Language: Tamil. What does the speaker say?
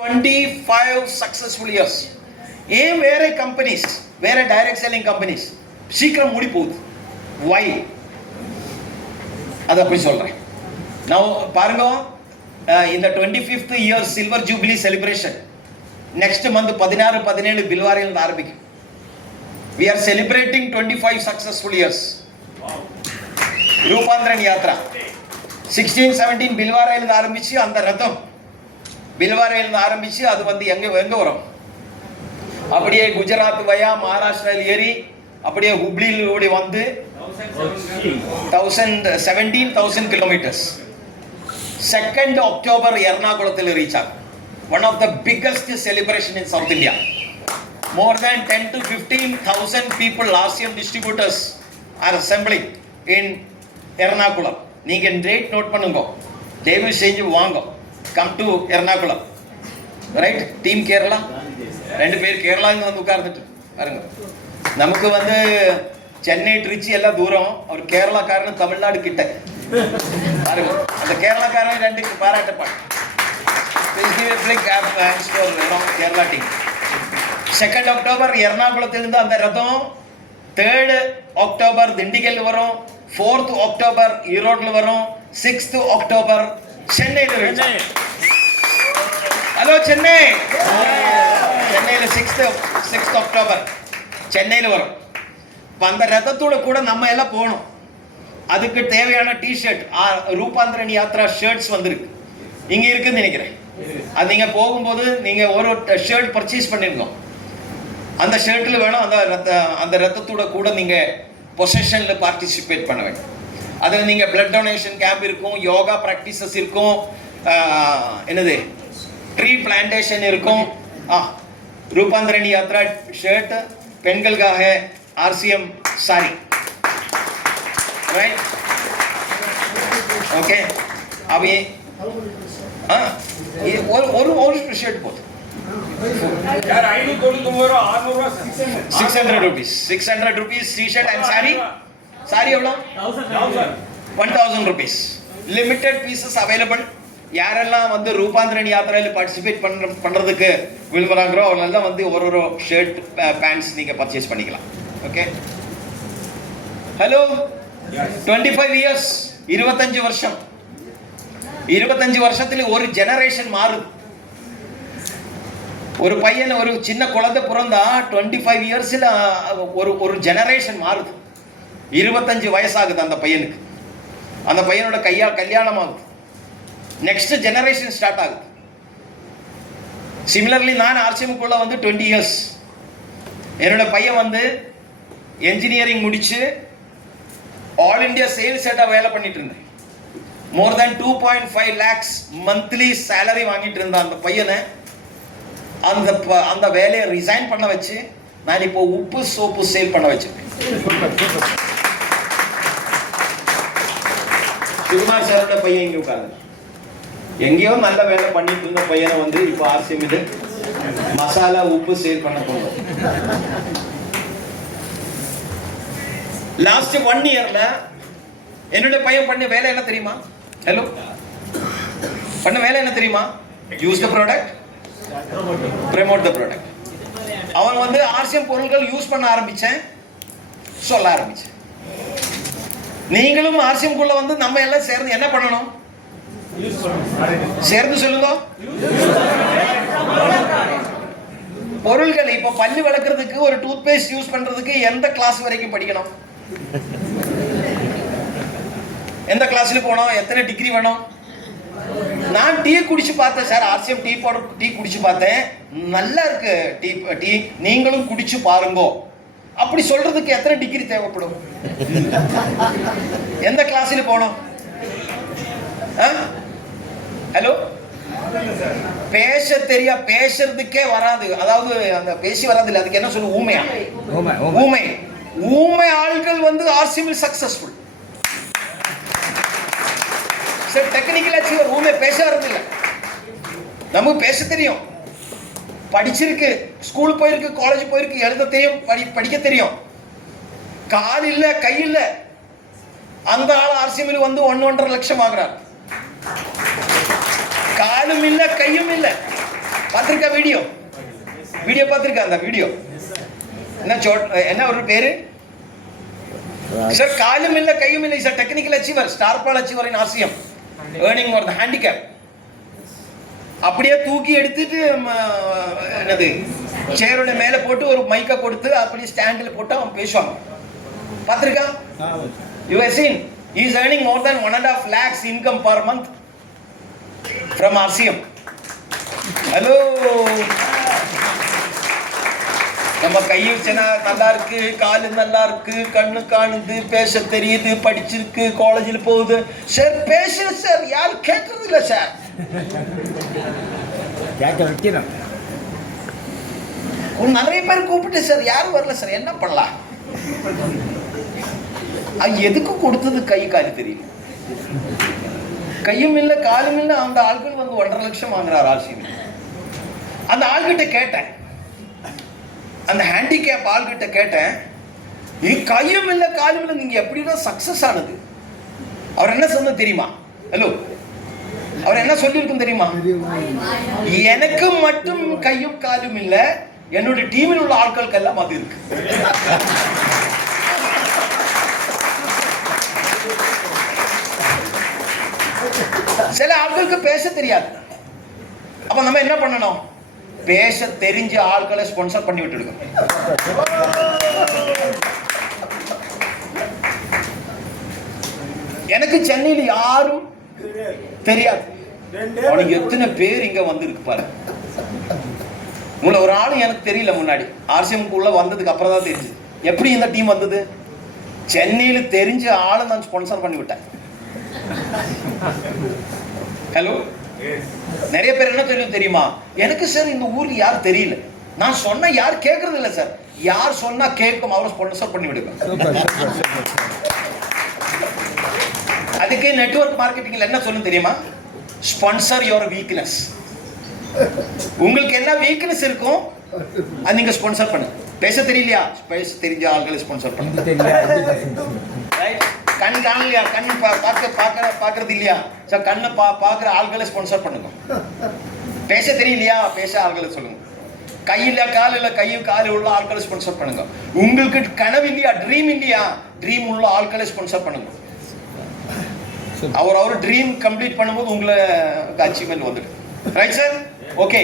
25 successful years. ஏன் வேற கம்பெனிஸ், வேற டைரக்ட் செல்லிங் கம்பெனிஸ் சீக்கிரம் மூடி போகுது? வை? அதை அப்படி சொல்றேன். நான் பாருங்க, இந்த 25th year silver jubilee celebration next month 16-17 பில்வாரில் ஆரம்பிக்கும். We are celebrating 25 successful years. ரூபாந்திரன் Yatra 16-17 பில்வாரில் ஆரம்பிச்சு, அந்த ரதம் பில்வாரில் ஆரம்பிச்சு அது வந்து எங்க வரும், அப்படியே குஜராத் வயா மகாராஷ்டிராவில் ஏறி அப்படியே ஹுப்ளியில் வந்து 17,000 kilometers. 2nd October எர்ணாகுளத்தில் ரீச் ஆகும். One of the biggest celebration in South India. More than 10 to 15,000 people, RCM distributors are assembling in Ernakulam. நீங்க டேட் நோட் பண்ணுங்க, தயவு செஞ்சு வாங்க. Come to Ernakulam, right? Team Kerala 2 பேர் கேரளா வந்து உட்கார்ந்துட்டு பாருங்க. நமக்கு வந்து சென்னை திருச்சி எல்லாம் தூரம், அவர் கேரளாக்காரன் தமிழ்நாடு கிட்ட பாருங்க. அந்த கேரளாக்காரன் 2 பாராட்டப்பாடு. கேரளா டீம் 2nd October எர்ணாகுளத்திலிருந்து அந்த ரதம் 3rd October திண்டிகல் வரும், 4th October ஈரோட்ல வரும், 6th October சென்னையில் வரும். ஹலோ சென்னை, சென்னையில் 6th October சென்னையில் வரும். இப்போ அந்த ரதத்தோட கூட நம்ம எல்லாம் போகணும். அதுக்கு தேவையான டிஷர்ட், ரூபாந்திரன் யாத்ரா ஷர்ட்ஸ் வந்துருக்கு, இங்கே இருக்குன்னு நினைக்கிறேன். அது நீங்கள் போகும்போது நீங்கள் ஒரு ஷர்ட் பர்ச்சேஸ் பண்ணிருந்தோம். அந்த ஷர்ட்டில் வேணும் அந்த ரத்தத்தோட கூட நீங்கள் பொசஷனில் பார்ட்டிசிபேட் பண்ண வேண்டும். அதில் நீங்கள் பிளட் டொனேஷன் கேம்ப் இருக்கும், யோகா ப்ராக்டிசஸ் இருக்கும், என்னது ட்ரீ பிளான்டேஷன் இருக்கும். ரூபாந்திரன் யாத்ரா ஷர்ட், பெண்களுக்காக ஆர்சிஎம் சாரி, ரைட்? ஓகே, அவை ஒரு ஷர்ட் போதும். 600 rupees. 600 rupees t-shirt and saree எவ்வளோ? 1000 rupees. Limited pieces available. யாரெல்லாம் வந்து ரூபாந்திரன் யாத்திரையில் பார்ட்டிசிபேட் பண்ணுறதுக்கு விரும்புகிறாங்களோ அவங்களெல்லாம் வந்து ஒரு ஷர்ட் பேண்ட்ஸ் நீங்கள் பர்ச்சேஸ் பண்ணிக்கலாம். ஓகே, ஹலோ 25 years, 25 வருஷம். 25 வருஷத்துல ஒரு ஜெனரேஷன் மாறுது. ஒரு பையன், ஒரு சின்ன குழந்தை பிறந்தா 25 yearsல ஒரு ஜெனரேஷன் மாறுது. 25 வயசாகுது அந்த பையனுக்கு. அந்த பையனோட கல்யாணம் ஆகுது. நெக்ஸ்ட் ஜெனரேஷன் ஸ்டார்ட் ஆகுது. சிமிலர்லி நான் ஆர்சிஎம்குள்ள வந்து 20 years. என்னோட பையன் வந்து என்ஜினியரிங் முடிச்சு ஆல் இண்டியா சேல்ஸ் ஹெட்டாக வேலை பண்ணிட்டு இருந்தேன். மோர் தேன் 2.5 lakhs மந்த்லி சேலரி வாங்கிட்டு இருந்த அந்த பையனை அந்த வேலையை ரிசைன் பண்ண வச்சு நான் இப்போ உப்பு சோப்பு சேல் பண்ண வச்சிருக்கேன். சுகுமார் சாரோட பையன் இங்கே உட்கார்ந்து எங்கேயோ நல்ல வேலை பண்ணிட்டு இருந்த பையனை வந்து இப்போ ஆர்சிஎம் இது மசாலா உப்பு சேல் பண்ண போனோம். லாஸ்ட் 1 yearல என்னுடைய பையன் பண்ண வேலை என்ன தெரியுமா? ஹலோ, பண்ண வேலை என்ன தெரியுமா? Use the product, promote the product. அவன் வந்து ஆர்சிஎம் பொருட்கள் யூஸ் பண்ண ஆரம்பிச்சேன், சொல்ல ஆரம்பிச்சேன். நீங்களும் ஆர்சிஎம் குள்ள வந்து நம்ம எல்லாம் சேர்ந்து என்ன பண்ணணும்? சேர்ந்து சொல்லுங்க. பொருள்கள் இப்போ பல்லு விளக்குறதுக்கு ஒரு டூத் பேஸ்ட் யூஸ் பண்றதுக்கு எந்த கிளாஸ் வரைக்கும் படிக்கணும்? எந்த கிளாஸ்ல போனோம்? எத்தனை டிகிரி வேணும்? நான் டீ குடிச்சு பார்த்தேன் சார், ஆர்சிஎம் டீ குடிச்சு பார்த்தேன், நல்லா இருக்கு டீ, நீங்களும் குடிச்சு பாருங்க. அப்படி சொல்றதுக்கு எத்தனை டிகிரி தேவைப்படும்? எந்த கிளாஸ்ல போனோம்? ஹலோ, பேசுறதுக்கே வராது, அதாவது அந்த பேசி வராது இல்லை, அதுக்கு என்ன சொல்லு? ஊமை ஆள்கள் வந்து RCM successful. Sir technical achiever, ஊமை பேச வரது இல்லை. நமக்கு பேச தெரியும், படிச்சிருக்கு, ஸ்கூல் போயிருக்கு, காலேஜ் போயிருக்கு, எழுத தெரியும், படிக்க தெரியும். கால் இல்லை, கை இல்லை. அந்த ஆள் ஆர்சிஎம் வந்து 1.5 லட்சம் ஆகிறார். காலும் இல்லை, கையும் இல்லை, பார்த்திருக்கா வீடியோ பார்த்திருக்கா அந்த வீடியோ? என்ன ஒரு பேரு சார்? காலும் இல்ல கையும் இல்லை சார். டெக்னிக்கல் அச்சீவர், ஸ்டார் பால் அச்சீவர் இன் RCM, ஏர்னிங் ஒரு ஹேண்டிகேப். அப்படியே தூக்கி எடுத்துட்டு என்னது சேரோட மேல போட்டு ஒரு மைக்க கொடுத்து அப்படியே ஸ்டாண்டில் போட்டு அவன் பேசுவாங்க. பார்த்திருக்கா? You have seen? He is earning more than 1.5 lakhs income per month from RCM. Hello. நம்ம கை வச்சனா நல்லா இருக்கு, காலு நல்லா இருக்கு, கண்ணு காணுது, பேச தெரியுது, படிச்சிருக்கு, காலேஜில் போகுது சார். பேசுற சார், யாரும் கேட்கறது இல்லை சார். நிறைய பேர் கூப்பிட்டு சார் யாரும் வரல சார், என்ன பண்ணலாம்? எதுக்கு கொடுத்தது கை காலு தெரியல, கையும் இல்லை காலும் இல்லை. அந்த ஆட்கள் வந்து 1.5 லட்சம் வாங்குறாரு RCM. அந்த ஆள்கிட்ட கேட்டேன், அந்த ஹேண்டிகேப் ஆள்கிட்ட கேட்டேன், கையும் இல்லை காலும் இல்லை, நீங்க எப்படிதான் சக்சஸ் ஆனது? அவர் என்ன சொன்ன தெரியுமா? ஹலோ, அவர் என்ன சொல்லியிருக்கும் தெரியுமா? எனக்கு மட்டும் கையும் காலும் இல்லை, என்னுடைய டீமில் உள்ள ஆட்களுக்கு எல்லாம் அது இருக்கு. சில ஆட்களுக்கு பேச தெரியாது. அப்ப நம்ம என்ன பண்ணணும்? பேச தெரிஞ்ச ஆட்களை ஸ்பான்சர் பண்ணி விட்டுடுங்க. எனக்கு சென்னையில் யாரும் தெரியாது. அவனுக்கு எத்தனை பேர் இங்க வந்திருக்கு பாரு. உங்களை ஒரு ஆளும் எனக்கு தெரியல முன்னாடி. RCMக்குள்ள வந்ததுக்கு அப்புறம் தான் தெரிஞ்சு எப்படி இந்த டீம் வந்தது. சென்னையில் தெரிஞ்ச ஆளை நான் ஸ்பான்சர் பண்ணி விட்டேன். ஹலோ, நிறைய பேர் என்ன தெரியுமா? எனக்கு சார் இந்த ஊர்ல யாரும் தெரியல, நான் சொன்ன யாரும் கேட்கறது இல்லை சார். யார் சொன்னா கேட்கும் அவரை ஸ்பான்சர் பண்ணி விடுங்க. அதுக்கே நெட்வொர்க் மார்க்கெட்டிங்ல என்ன சொல்லணும் தெரியுமா? Sponsor your weakness. உங்களுக்கு என்ன வீக்னஸ் இருக்கும் அது நீங்க ஸ்பான்சர் பண்ணுங்க. பேச தெரியலையா, பேச தெரிஞ்ச ஆள்களை ஸ்பான்சர் பண்ணுங்க. கண் காணலையா, கண் பார்க்கறது இல்லையா சார், கண்ணை பார்க்குற ஆள்களை ஸ்பான்சர் பண்ணுங்க. பேச தெரியலையா, பேச ஆள்களை சொல்லுங்க. கையில் கால் இல்லை, கையும் கால் உள்ள ஆட்களை ஸ்பான்சர் பண்ணுங்க. உங்களுக்கு கனவு இல்லையா, ட்ரீம் இல்லையா, ட்ரீம் உள்ள ஆட்களை ஸ்பான்சர் பண்ணுங்க. அவர் ட்ரீம் கம்ப்ளீட் பண்ணும்போது உங்களுக்கு அச்சீவ்மெண்ட் வந்துடும். Right sir? ஓகே.